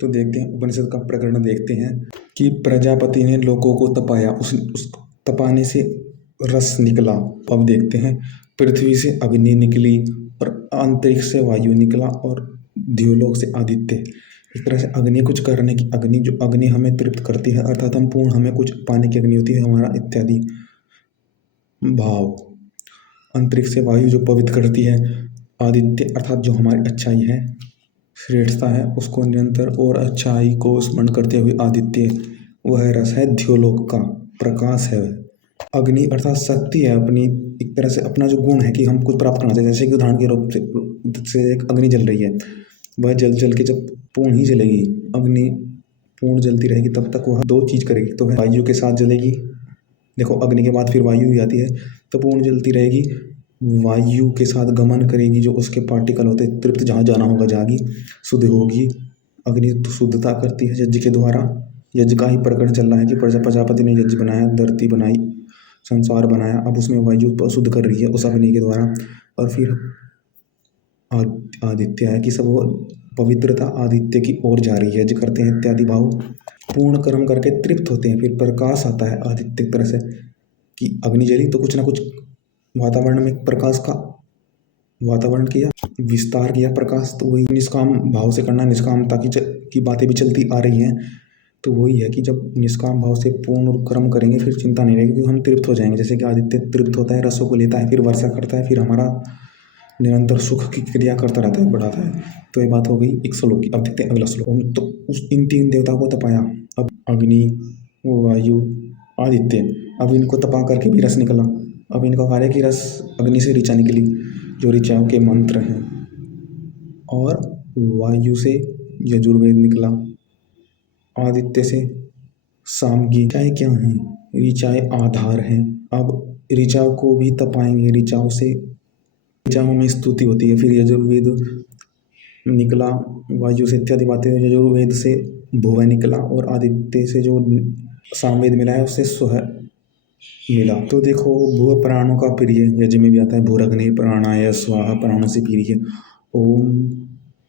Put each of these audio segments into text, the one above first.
तो देखते हैं, उपनिषद का प्रकरण देखते हैं कि प्रजापति ने लोगों को तपाया, उस तपाने से रस निकला। अब देखते हैं, पृथ्वी से अग्नि निकली और अंतरिक्ष से वायु निकला और द्युलोक से आदित्य। इस तरह से अग्नि कुछ करने की, अग्नि हमें तृप्त करती है, अर्थात हम पूर्ण, हमें कुछ पाने की अग्नि होती है हमारा इत्यादि भाव। अंतरिक्ष से वायु जो पवित्र करती है, आदित्य अर्थात जो हमारी अच्छाई है, श्रेष्ठता है, उसको निरंतर और अच्छाई को स्मरण करते हुए आदित्य, वह रस है द्योलोक का, प्रकाश है। अग्नि अर्थात शक्ति है अपनी, एक तरह से अपना जो गुण है कि हम कुछ प्राप्त करना चाहते हैं। जैसे कि उदाहरण के रूप से एक अग्नि जल रही है, वह जल के जब पूर्ण ही जलेगी, अग्नि पूर्ण जलती रहेगी तब तक वह दो चीज़ करेगी, तो वह वायु के साथ जलेगी। देखो, अग्नि के बाद फिर वायु ही आती है, तो पूर्ण जलती रहेगी, वायु के साथ गमन करेगी, जो उसके पार्टिकल होते हैं, तृप्त जहाँ जाना होगा जाएगी, शुद्ध होगी। अग्नि तो शुद्धता करती है यज्ञ के द्वारा। यज्ञ का ही प्रकरण चल रहा है कि प्रजापति ने यज्ञ बनाया, धरती बनाई, संसार बनाया, अब उसमें वायु शुद्ध कर रही है उस अग्नि के द्वारा। और फिर आदित्य है कि सब वो पवित्रता आदित्य की ओर जा रही है, यज्ञ करते हैं इत्यादि भाव, पूर्ण कर्म करके तृप्त होते हैं। फिर प्रकाश आता है आदित्य की तरह से कि अग्नि जली तो कुछ ना कुछ वातावरण में प्रकाश का वातावरण किया, विस्तार किया प्रकाश। तो वही निष्काम भाव से करना, निष्कामता की बातें भी चलती आ रही हैं। तो वही है कि जब निष्काम भाव से पूर्ण कर्म करेंगे फिर चिंता नहीं रहेगी, क्योंकि हम तृप्त हो जाएंगे। जैसे कि आदित्य तृप्त होता है, रसों को लेता है, फिर वर्षा करता है, फिर हमारा निरंतर सुख की क्रिया करता रहता है, बढ़ाता है। तो ये बात हो गई एक श्लोक की। अब देखते हैं अगला श्लोक। तो उस इन तीन देवताओं को तपाया, अब अग्नि, वायु, आदित्य, अब इनको तपा करके भी रस निकला। अब इनका कार्य कि रस अग्नि से ऋचा निकली, जो ऋचाओं के मंत्र हैं, और वायु से यजुर्वेद निकला, आदित्य से सामगी। ऋचाएँ क्या हैं? ऋचाएँ आधार हैं। अब ऋचाओं को भी तपाएंगे, ऋचाओं में स्तुति होती है। फिर यजुर्वेद निकला, वायु से इत्यादि बातें, यजुर्वेद से भुव निकला, और आदित्य से जो सामवेद मिला है उससे स्व मिला। तो देखो, भुव प्राणों का प्रिय, यज्ञ में भी आता है, भूरग्नि प्राणाय स्वाहा, प्राणों से प्रिय। ओम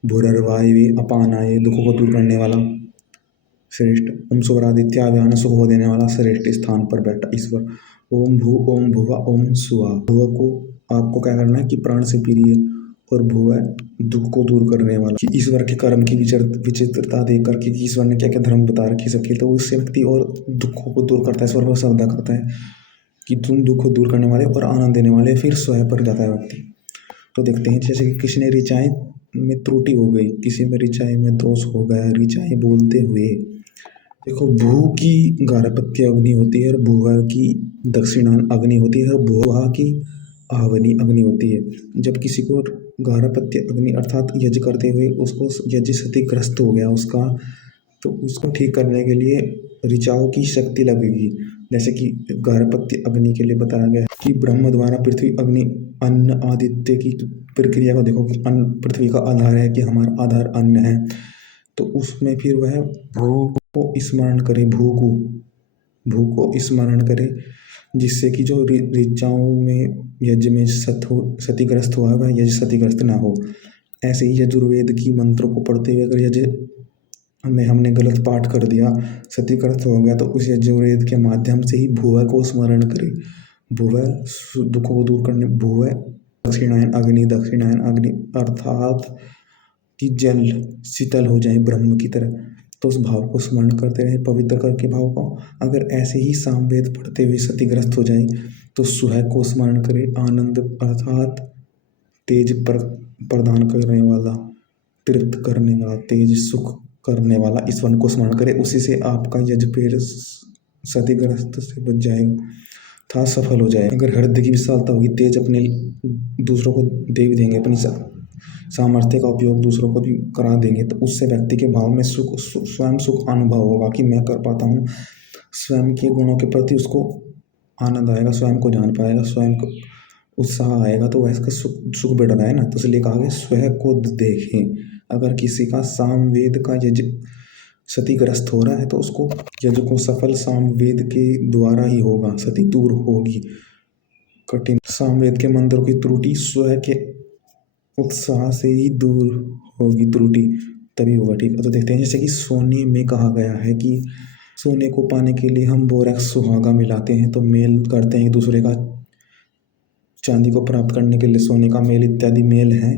भूरर्वायवे अपानाय, दुखों को दूर करने वाला श्रेष्ठ। ओम सुवरादित्याव्यान, सुख को देने वाला, श्रेष्ठ स्थान पर बैठा ईश्वर। ओम भुवा ओम सुवा। भुव को आपको क्या करना है कि प्राण से प्रिय, और भुव दुख को दूर करने वाला। कि ईश्वर के कर्म की विचित्रता देख करके ईश्वर ने क्या क्या धर्म बता रखी सबके, तो उससे व्यक्ति और दुखों को दूर करता है, स्वर पर श्रद्धा करता है कि तुम दुख को दूर करने वाले और आनंद देने वाले, फिर स्वयं पर जाता है व्यक्ति। तो देखते हैं, जैसे कि किसी ने ऋचाएँ में त्रुटि हो गई, किसी में ऋचाएँ में दोष हो गया, ऋचाएँ बोलते हुए। देखो, भू की गारहपत्य अग्नि होती है और भुवा की दक्षिणायन अग्नि होती है, और भुवा की आवनी अग्नि होती है। जब किसी को गारहपत्य अग्नि अर्थात यज्ञ करते हुए उसको यज्ञ क्षतिग्रस्त हो गया उसका, तो उसको ठीक करने के लिए ऋचाओं की शक्ति लगेगी। जैसे कि गारहपत्य अग्नि के लिए बताया गया है कि ब्रह्म द्वारा पृथ्वी, अग्नि, अन्न, आदित्य की प्रक्रिया को देखो कि अन्न पृथ्वी का आधार है, कि हमारा आधार अन्न है। तो उसमें फिर वह भू को स्मरण करे, भू को स्मरण करे, जिससे कि जो ऋचाओं में यज्ञ में क्षतिग्रस्त हुआ है वह यज्ञ क्षतिग्रस्त ना हो। ऐसे ही यजुर्वेद की मंत्रों को पढ़ते हुए अगर यज्ञ में हमने गलत पाठ कर दिया, क्षतिग्रस्त हो गया, तो उस यजुर्वेद के माध्यम से ही भुव को स्मरण करें। भुव दुखों को दूर करने, भुव दक्षिणायन अग्नि अर्थात कि जल शीतल हो जाए ब्रह्म की तरह, तो उस भाव को स्मरण करते रहे, पवित्र करके भाव को। अगर ऐसे ही सामवेद पढ़ते हुए क्षतिग्रस्त हो जाए तो सुह को स्मरण करें, आनंद अर्थात तेज प्रदान करने वाला, तृप्त करने वाला, तेज सुख करने वाला ईश्वर को स्मरण करें। उसी से आपका यज्ञ फिर क्षतिग्रस्त से बच जाएगा, था सफल हो जाएगा। अगर हृदय की विशालता होगी, तेज अपने दूसरों को दे भी देंगे, अपनी सामर्थ्य का उपयोग दूसरों को भी करा देंगे, तो उससे व्यक्ति के भाव में स्वयं सुख अनुभव होगा कि मैं कर पाता हूँ। स्वयं के गुणों के प्रति उसको आनंद आएगा, स्वयं को जान पाएगा, स्वयं को उत्साह आएगा, तो वह इसका सुख बढ़ रहा है ना। तो इसलिए कहा गया स्वयं को देखें। अगर किसी का सामवेद का यज्ञ क्षतिग्रस्त हो रहा है तो उसको यज्ञ को सफल सामवेद के द्वारा ही होगा, क्षति दूर होगी। कठिन सामवेद के मंत्रों की त्रुटि स्वयं के उत्साह से ही दूर होगी त्रुटि। तभी होगा। ठीक है, तो देखते हैं जैसे कि सोने में कहा गया है कि सोने को पाने के लिए हम बोरैक्स सुहागा मिलाते हैं, तो मेल करते हैं एक दूसरे का। चांदी को प्राप्त करने के लिए सोने का मेल इत्यादि मेल है,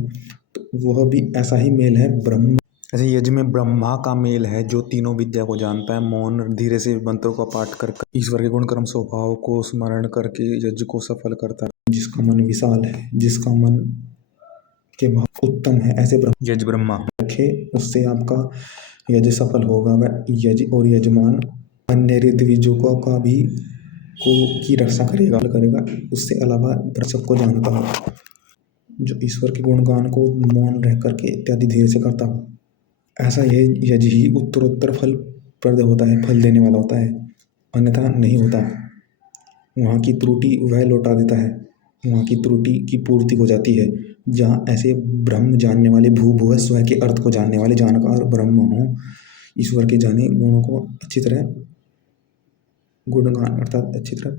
तो वह भी ऐसा ही मेल है ब्रह्म। ऐसे यज्ञ में ब्रह्मा का मेल है जो तीनों विद्या को जानता है, मौन धीरे से मंत्रों का पाठ कर ईश्वर के गुण कर्म स्वभाव को स्मरण करके यज्ञ को सफल करता है। जिसका मन विशाल है, जिसका मन के भाव उत्तम है, ऐसे यज्ञ ब्रह्मा रखे, उससे आपका यज्ञ सफल होगा। वह यज्ञ और यजमान अन्य ऋद्विजों का भी की रक्षा करेगा। उससे अलावा सबको जानता हो, जो ईश्वर के गुणगान को मौन रह करके इत्यादि धीरे से करता हो, ऐसा यह यज्ञ ही उत्तरोत्तर फल प्रद होता है, फल देने वाला होता है, अन्यथा नहीं होता। वहाँ की त्रुटि वह लौटा देता है, वहाँ की त्रुटि की पूर्ति हो जाती है। जहाँ ऐसे ब्रह्म जानने वाले भूभुव स्व के अर्थ को जानने वाले जानकार ब्रह्म हों, ईश्वर के जाने गुणों को अच्छी तरह गुणगान अर्थात अच्छी तरह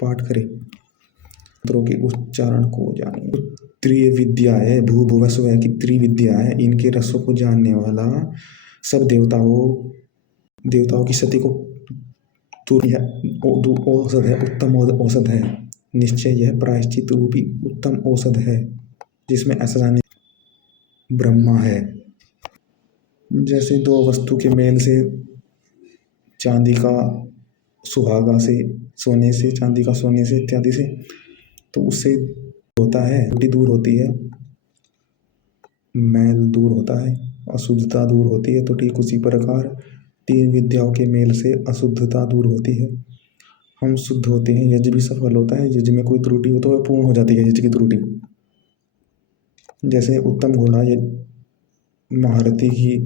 पाठ करें, मंत्रों के उच्चारण को जाने। त्रिविद्या है, भूभुव स्व की त्रिविद्या है, इनके रसों को जानने वाला सब देवताओं की सती को औषध है, उत्तम औषध है। निश्चय यह प्रायश्चित रूपी उत्तम औषध है, जिसमें ऐसा जाने ब्रह्मा है। जैसे दो वस्तु के मेल से, चांदी का सुहागा से, सोने से, चांदी का सोने से इत्यादि से, तो उससे होता है त्रुटि दूर होती है, मैल दूर होता है, अशुद्धता दूर होती है। तो ठीक उसी प्रकार तीन विद्याओं के मेल से अशुद्धता दूर होती है, हम शुद्ध होते हैं, यज्ञ भी सफल होता है। यज्ञ में कोई त्रुटि हो तो वह पूर्ण हो जाती है, यज्ञ की त्रुटि। जैसे उत्तम घोड़ा ये महारथी की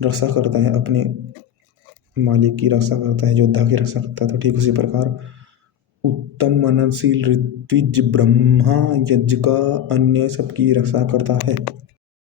रक्षा करता है, अपने मालिक की रक्षा करता है, योद्धा की रक्षा करता है, तो ठीक उसी प्रकार उत्तम मननशील ऋत्विज ब्रह्मा यज्ञ का अन्य सबकी रक्षा करता है।